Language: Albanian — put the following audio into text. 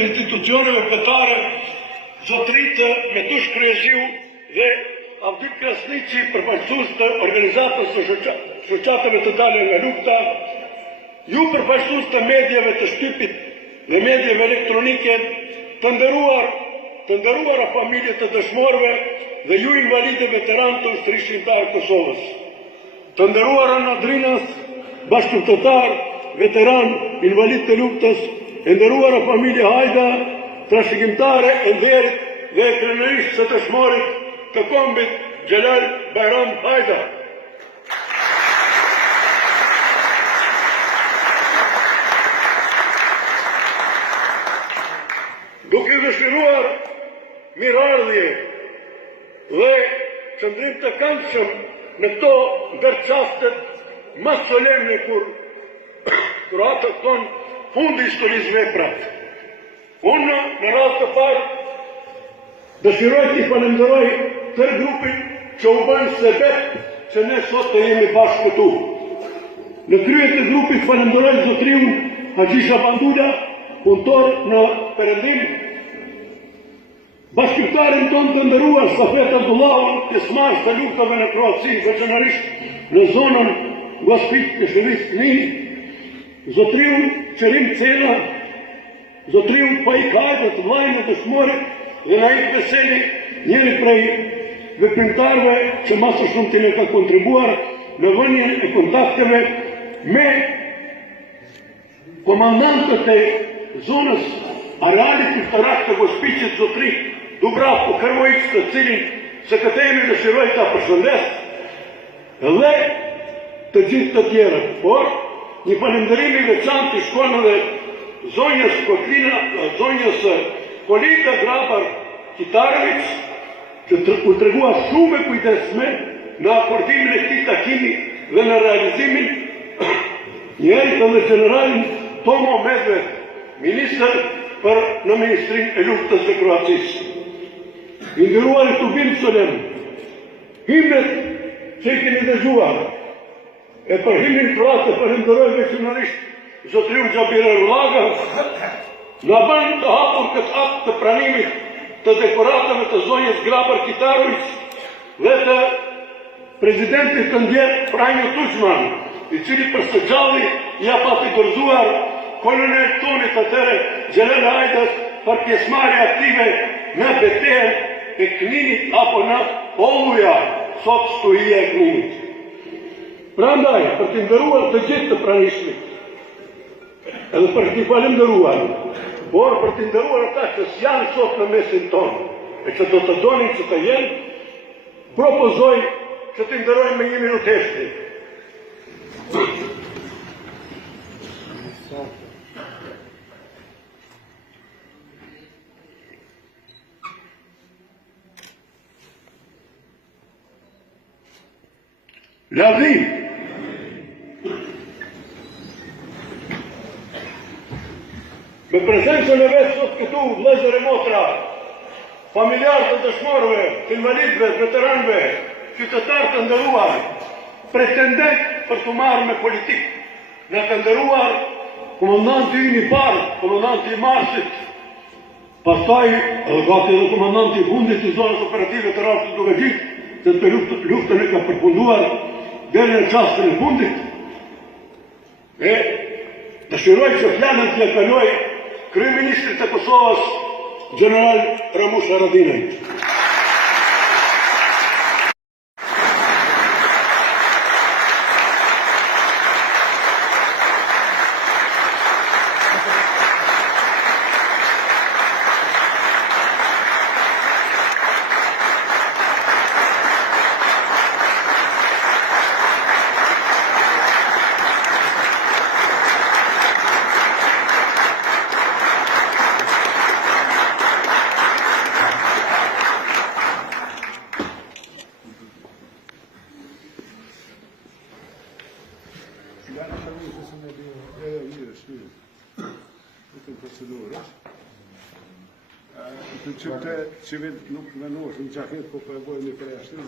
të institucioneve fetare, zotëritë Metush Kryeziu dhe Avdit Krasniqi, përfaqësues të organizatës së shoqatave të dalë nga lufta, ju përfaqësues të medjave të shtypit dhe medjave elektronike, të nderuara familje të dëshmorëve dhe ju invalidë veteranë të ushtrisë shqiptare të Kosovës. Të nderuara nadrinas, bashkëpunëtar, veteran, invalid të luftës, e nderuara familje Hajda, trashëgimtare e nderit dhe krenarisht së dëshmorit të kombit Xhelal Bayram Hajda. Duke dëshiruar mirëardhje dhe qëndrim të këndshëm në këto ndërçastet më solene kur ato tonë fundi historisë veprat. Unë në rast të parë dëshiroj t'i falenderoj tërë grupin që u bënë sebeb që ne sot të jemi bashkë këtu. Në krye të grupit falenderoj zotriun Haxhisha Bandula, punëtor në Perëndim, bashkëpunëtarin tonë të nderuar Safet Abdullahu, pjesëmarrës të luftave në Kroaci, veçanërisht në zonën Gospit të Shërbimit të Nin, zotriun Qerim Cela, zotriun Pajkaj të vllajën e dëshmorit dhe Naif Veseli, njëri prej veprimtarëve që më së shumti ne ka kontribuar në vënien e kontakteve me komandantët e zonës arealit iftarak të Gospitit, zotri Dubravko Krvojic, të cilin sekretari dëshiroj ta përshëndes, dhe të gjithë të tjerë. Por një falënderim i veçantë shkon edhe zonjës Kolita Grabar Kitarevic, që u tregua shumë e kujdesshme në akordimin e këtij takimi dhe në realizimin, njëjtë edhe generalin Tomo Medved, ministër në Ministrinë e Luftës së Kroacisë. I nderuar Tubim Solem, himnet që i keni dëgjuar, e për himnin kroate falenderoj veçanërisht zotriun Xhabir Erulaga, na bën të hapur këtë akt të pranimit të dekoratave të zonjës Grabar Kitarovic dhe të presidentit të ndjer Franjo Tuđman, i cili për së gjalli ja pati dorëzuar kolonel tonit atëre Xhelal Hajdas për pjesëmarrje aktive në betejën e Kninit apo në Olluja, sot stuhia e Kninit. Prandaj, për t'i nderuar të gjithë të pranishmit, edhe për t'i falenderuar, por për t'i nderuar ata që s'janë sot në mesin tonë, e që do të donin që të jenë, propozoj që t'i nderojnë me 1 minutë heshti. Lavdim! Me prezencën e vetë sot këtu, vëllezër e motra, familjarë të dëshmorëve, të invalidëve, veteranëve, qytetarë të nderuar, pretendent për të marrë me politikë, në të nderuar komandanti ynë i parë, komandanti i Marsit, pastaj edhe gati edhe komandanti i fundit i zonës operative të Rashit Dugaxhit, që të luftën e ka përfunduar deri në çastin e fundit. E dëshiroj që fjalën t'ia kaloj kryeministrit të Kosovës, general Ramush Haradinaj. Që vetë nuk me noshën që ahet, po për e bojnë i preashtim,